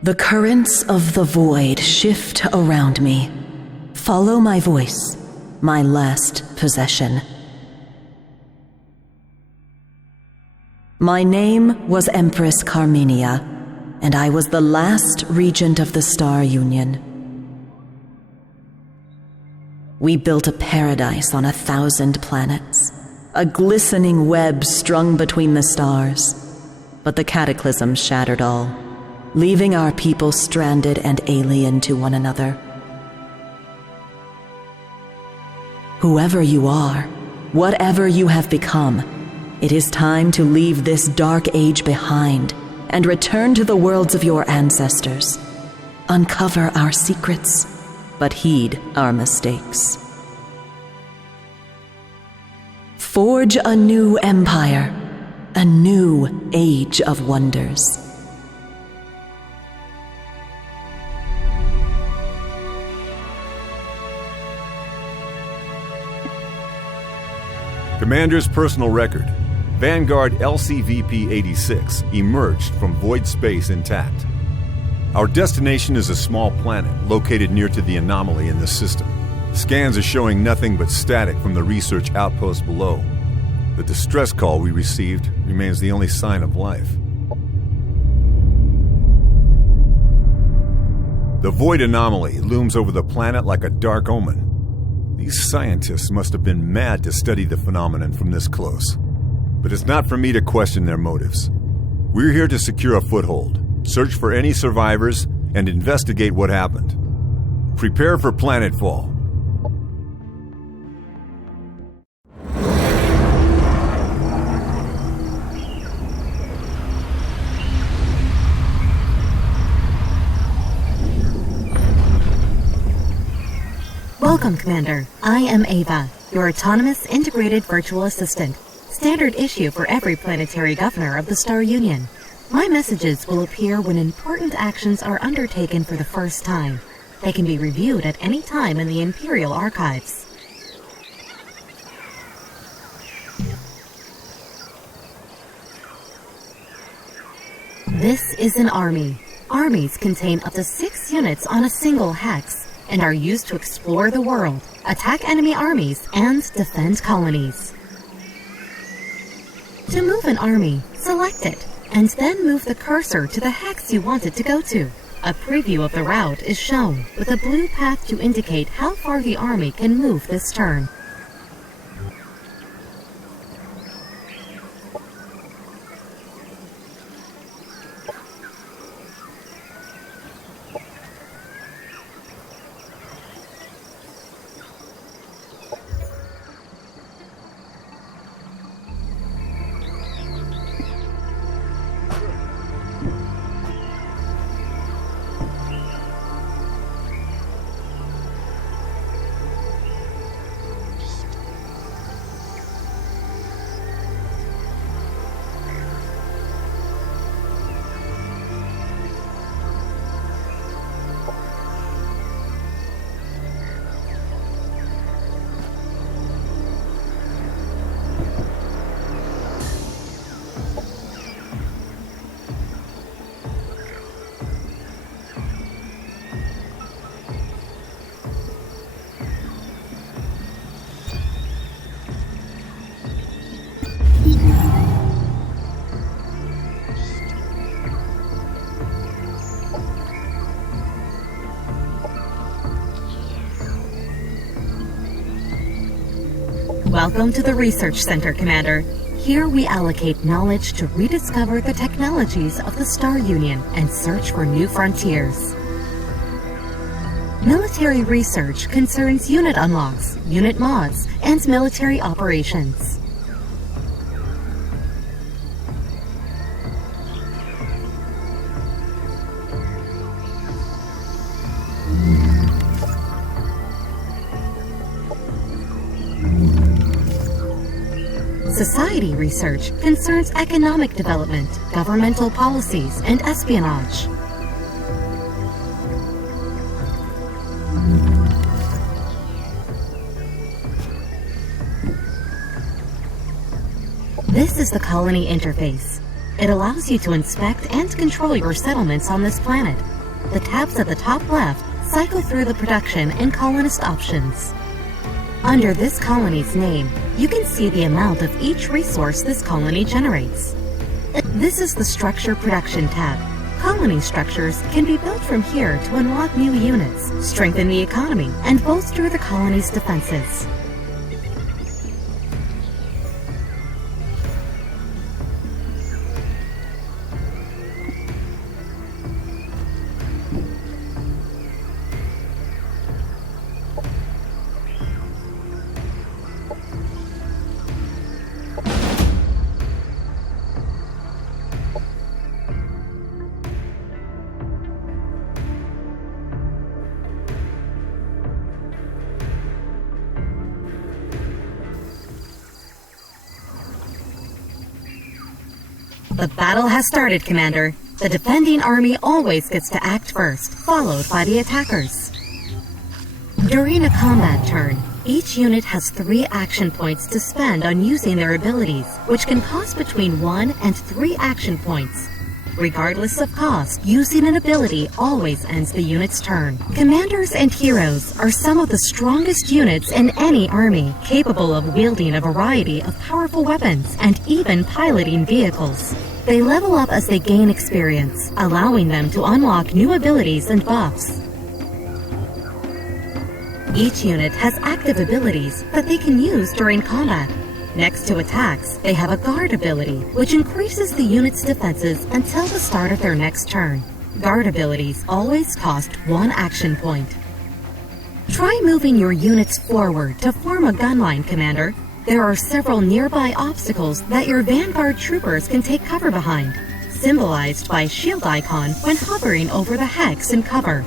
The currents of the void shift around me. Follow my voice, my last possession. My name was Empress Carmenia, and I was the last regent of the Star Union. We built a paradise on 1,000 planets, a glistening web strung between the stars. But the cataclysm shattered all, leaving our people stranded and alien to one another. Whoever you are, whatever you have become, it is time to leave this dark age behind and return to the worlds of your ancestors. Uncover our secrets, but heed our mistakes. Forge a new empire, a new age of wonders. Commander's personal record. Vanguard LCVP-86 emerged from void space intact. Our destination is a small planet located near to the anomaly in the system. Scans are showing nothing but static from the research outpost below. The distress call we received remains the only sign of life. The void anomaly looms over the planet like a dark omen. These scientists must have been mad to study the phenomenon from this close. But it's not for me to question their motives. We're here to secure a foothold, search for any survivors, and investigate what happened. Prepare for Planetfall. Welcome, Commander. I am Ava, your autonomous integrated virtual assistant. Standard issue for every planetary governor of the Star Union. My messages will appear when important actions are undertaken for the first time. They can be reviewed at any time in the Imperial Archives. This is an army. Armies contain up to 6 units on a single hex and are used to explore the world, attack enemy armies, and defend colonies. To move an army, select it, and then move the cursor to the hex you want it to go to. A preview of the route is shown, with a blue path to indicate how far the army can move this turn. Welcome to the Research Center, Commander. Here we allocate knowledge to rediscover the technologies of the Star Union and search for new frontiers. Military research concerns unit unlocks, unit mods, and military operations. Society research concerns economic development, governmental policies, and espionage. This is the colony interface. It allows you to inspect and control your settlements on this planet. The tabs at the top left cycle through the production and colonist options. Under this colony's name, you can see the amount of each resource this colony generates. This is the Structure Production tab. Colony structures can be built from here to unlock new units, strengthen the economy, and bolster the colony's defenses. The battle has started, Commander. The defending army always gets to act first, followed by the attackers. During a combat turn, each unit has 3 action points to spend on using their abilities, which can cost between 1 and 3 action points. Regardless of cost, using an ability always ends the unit's turn. Commanders and heroes are some of the strongest units in any army, capable of wielding a variety of powerful weapons and even piloting vehicles. They level up as they gain experience, allowing them to unlock new abilities and buffs. Each unit has active abilities that they can use during combat. Next to attacks, they have a guard ability, which increases the unit's defenses until the start of their next turn. Guard abilities always cost 1 action point. Try moving your units forward to form a gun line, Commander. There are several nearby obstacles that your Vanguard troopers can take cover behind, symbolized by a shield icon when hovering over the hex in cover.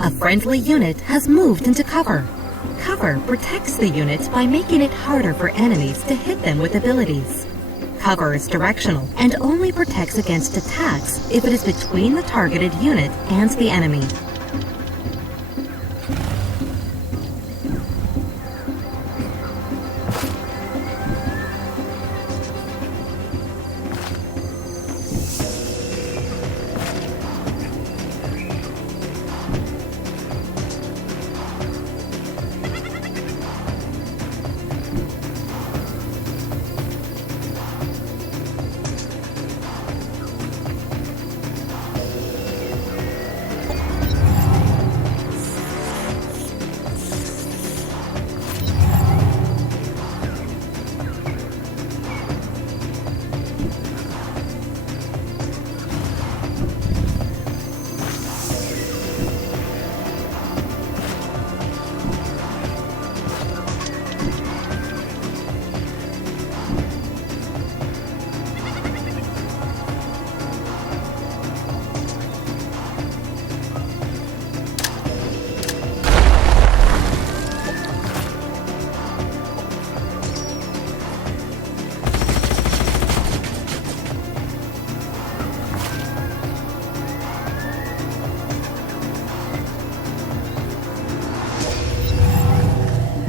A friendly unit has moved into cover. Cover protects the unit by making it harder for enemies to hit them with abilities. Cover is directional and only protects against attacks if it is between the targeted unit and the enemy.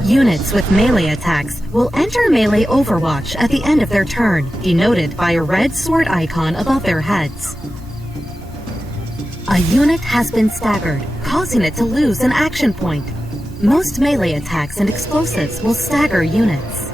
Units with melee attacks will enter melee Overwatch at the end of their turn, denoted by a red sword icon above their heads. A unit has been staggered, causing it to lose an action point. Most melee attacks and explosives will stagger units.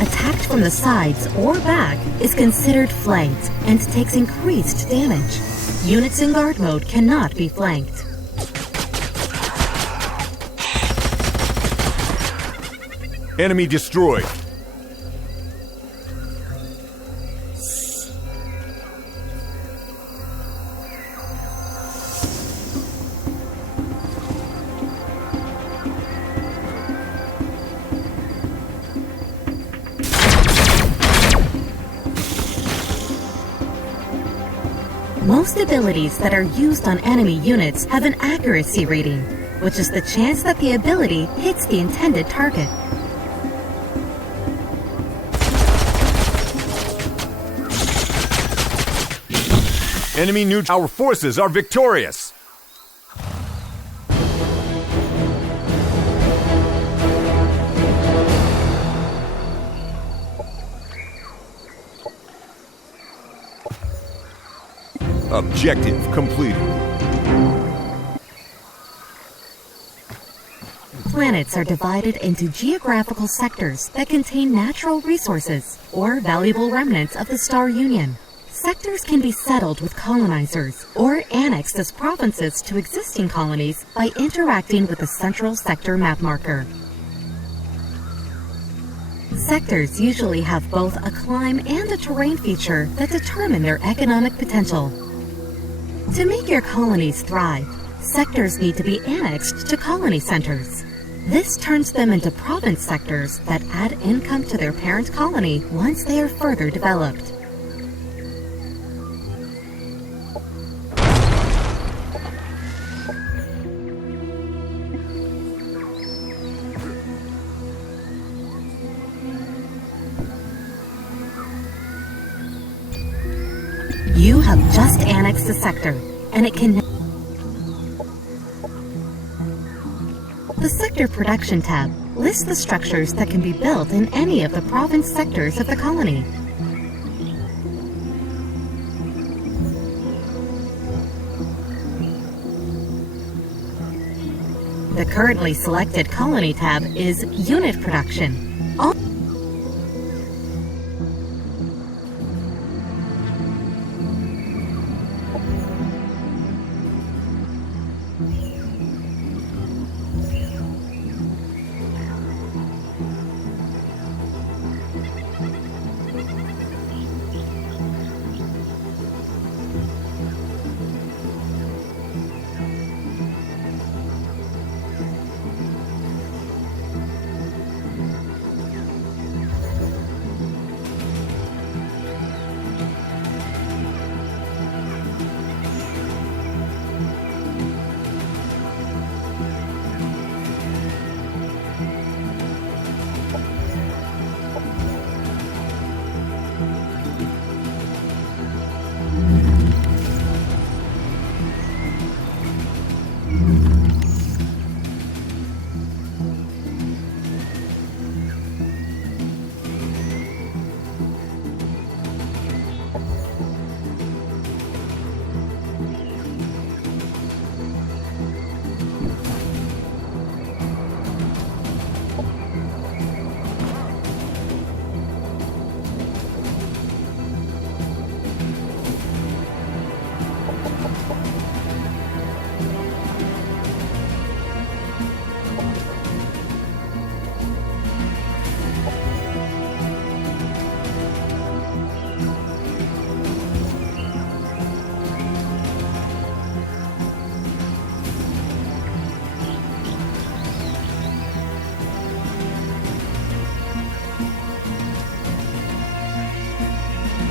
Attacked from the sides or back is considered flanked and takes increased damage. Units in guard mode cannot be flanked. Enemy destroyed. Most abilities that are used on enemy units have an accuracy rating, which is the chance that the ability hits the intended target. Enemy neutral. Our forces are victorious. Objective completed. Planets are divided into geographical sectors that contain natural resources or valuable remnants of the Star Union. Sectors can be settled with colonizers or annexed as provinces to existing colonies by interacting with the central sector map marker. Sectors usually have both a climb and a terrain feature that determine their economic potential. To make your colonies thrive, sectors need to be annexed to colony centers. This turns them into province sectors that add income to their parent colony once they are further developed. You have just annexed a sector, and it can... The Sector Production tab lists the structures that can be built in any of the province sectors of the colony. The currently selected colony tab is Unit Production.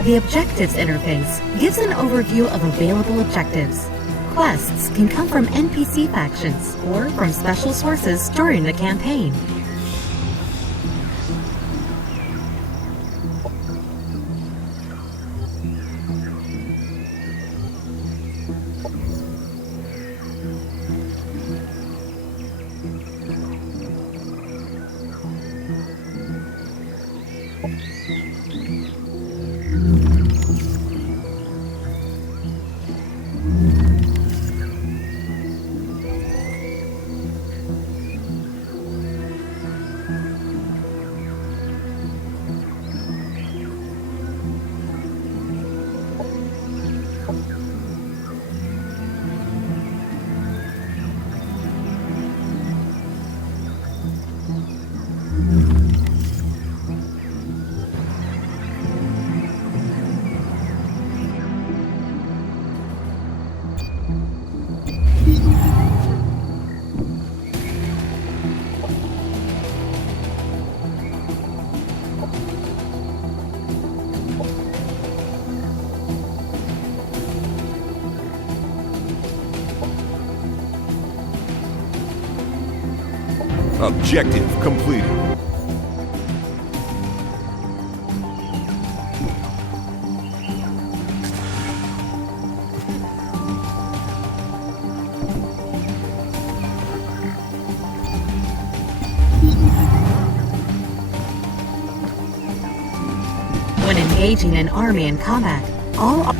The Objectives interface gives an overview of available objectives. Quests can come from NPC factions or from special sources during the campaign. Objective completed. When engaging an army in combat, all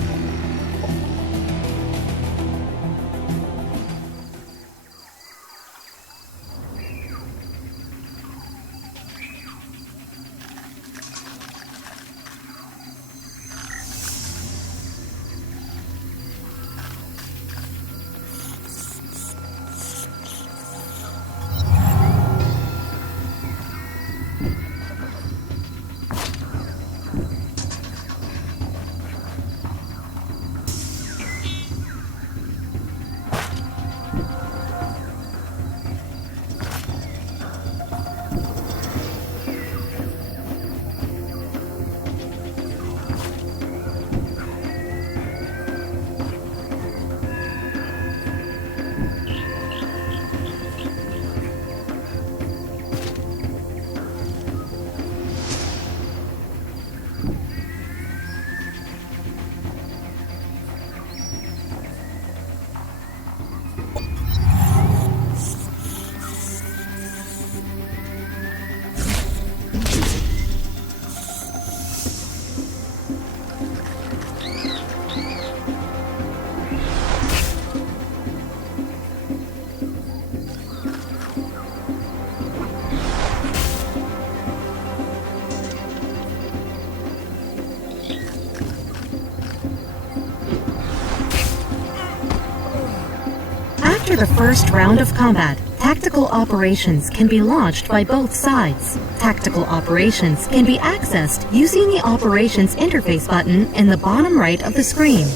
After the first round of combat, tactical operations can be launched by both sides. Tactical operations can be accessed using the Operations Interface button in the bottom right of the screen.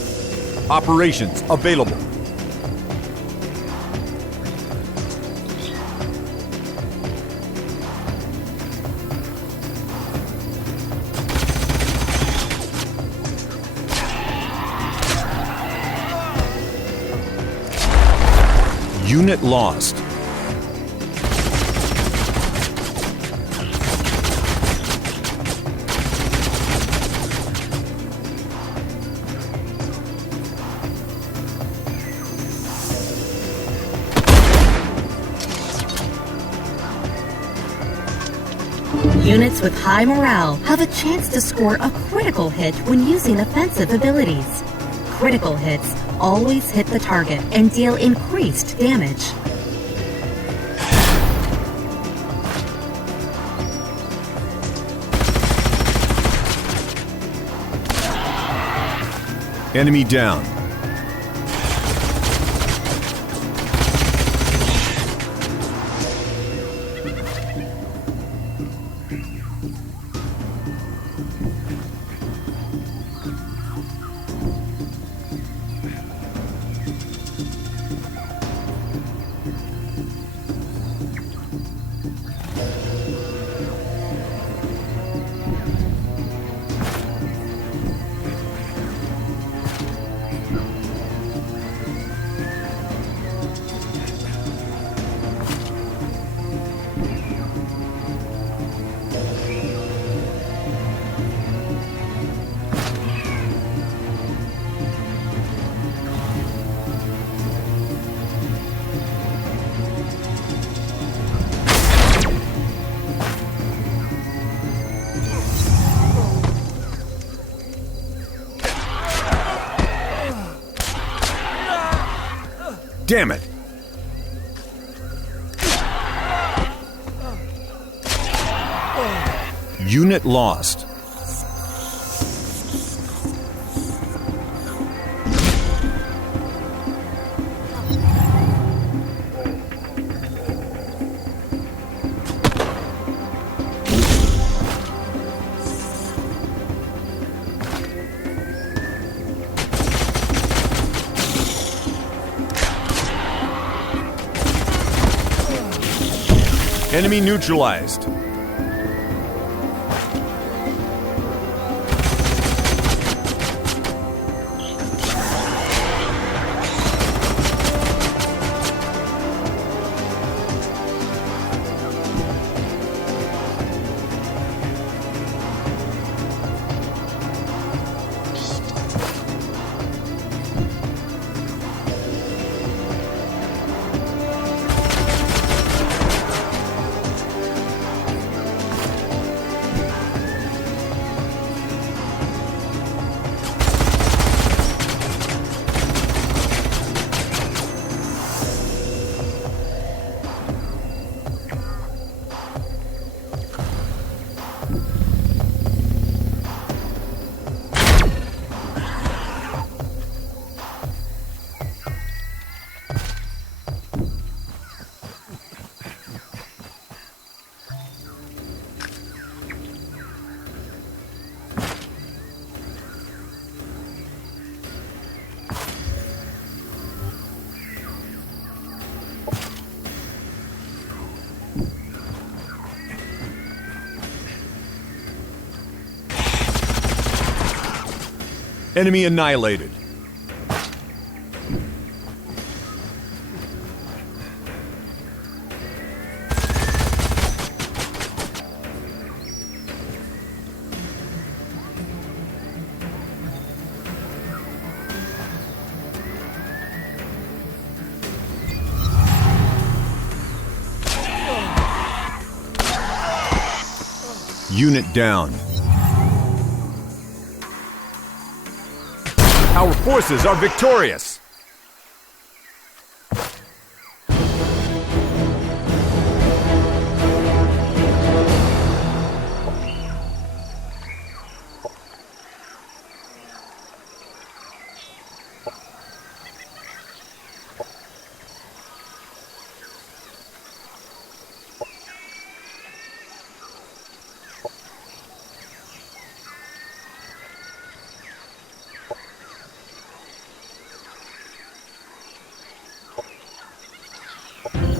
Operations available. Unit lost. Units with high morale have a chance to score a critical hit when using offensive abilities. Critical hits always hit the target and deal increased damage. Enemy down. Damn it! Unit lost. Enemy neutralized. Enemy annihilated. Unit down. Our forces are victorious!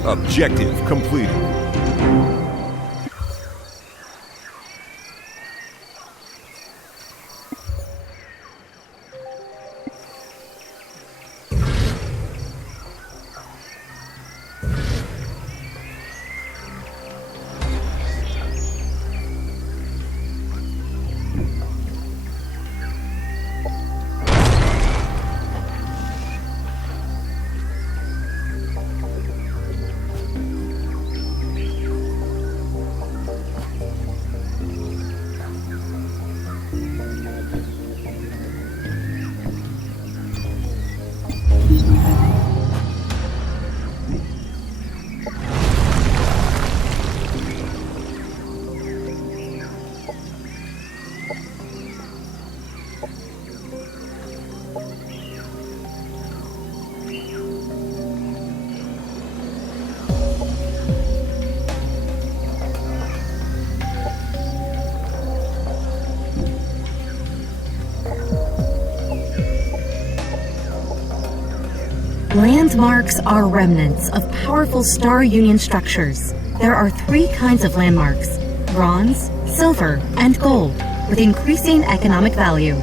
Objective completed. Landmarks are remnants of powerful Star Union structures. There are 3 kinds of landmarks: bronze, silver, and gold, with increasing economic value.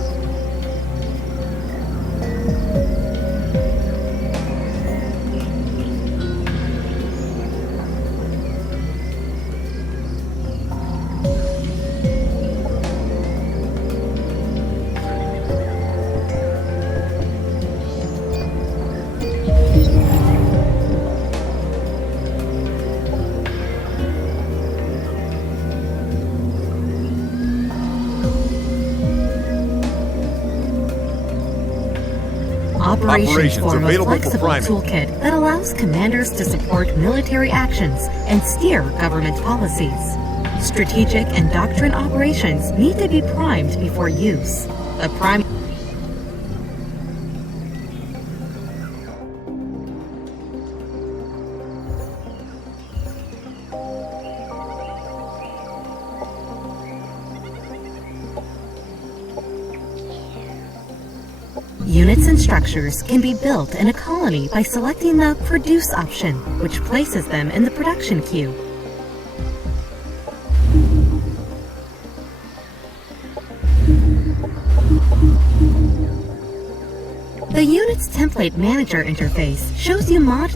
Operations form a flexible toolkit that allows commanders to support military actions and steer government policies. Strategic and doctrine operations need to be primed before use. The prime Units and structures can be built in a colony by selecting the Produce option, which places them in the production queue. The Unit's Template Manager interface shows you mod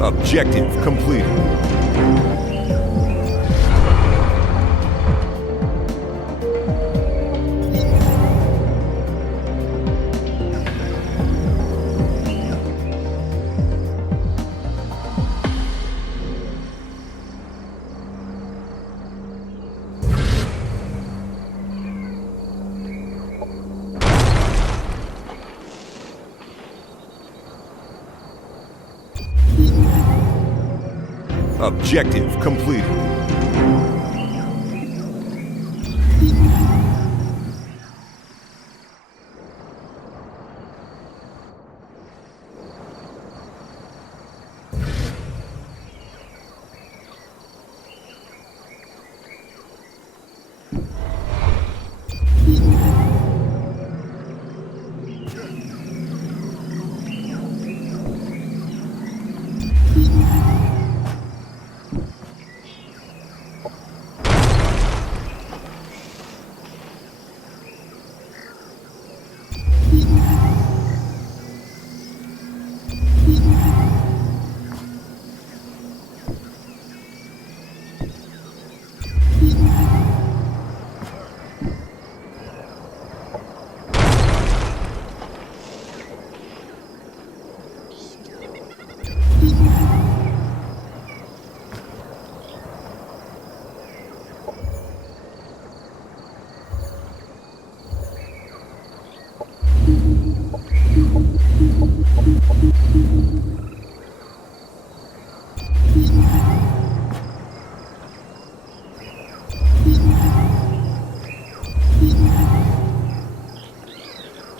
Objective completed. Objective completed.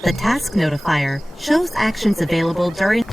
The task notifier shows actions available during...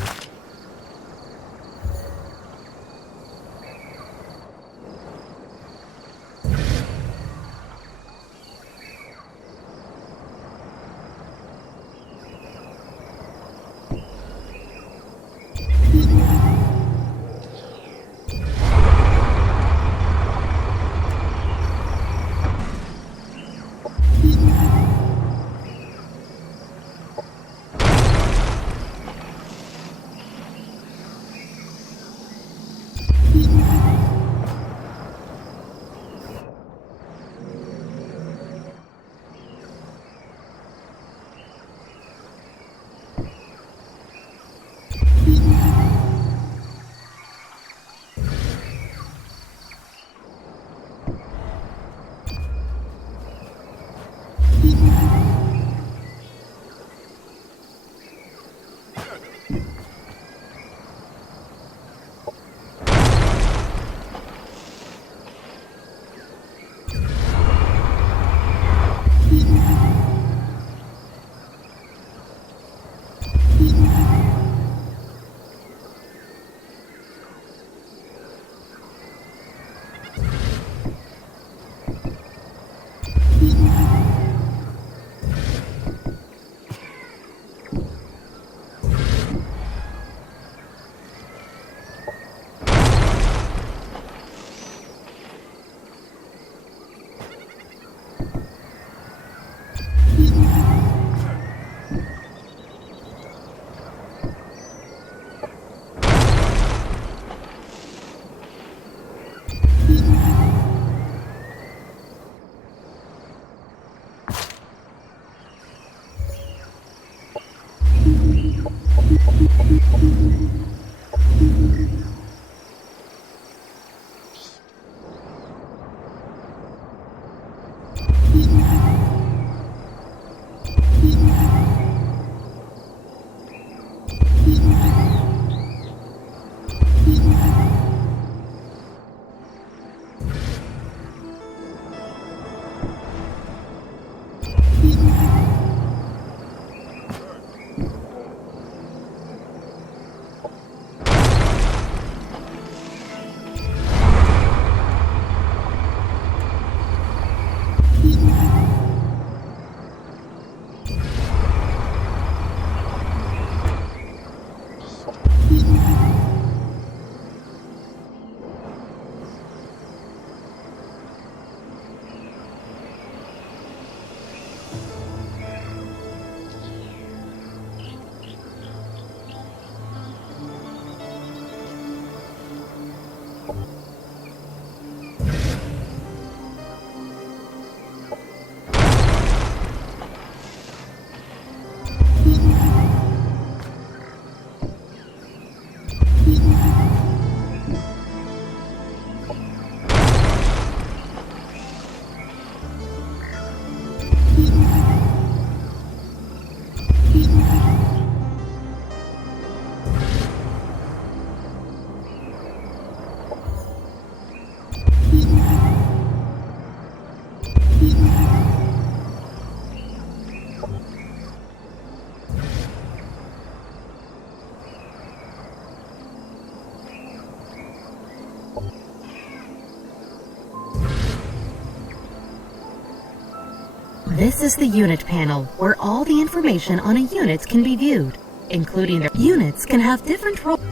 This is the unit panel, where all the information on a unit can be viewed, including their units can have different roles.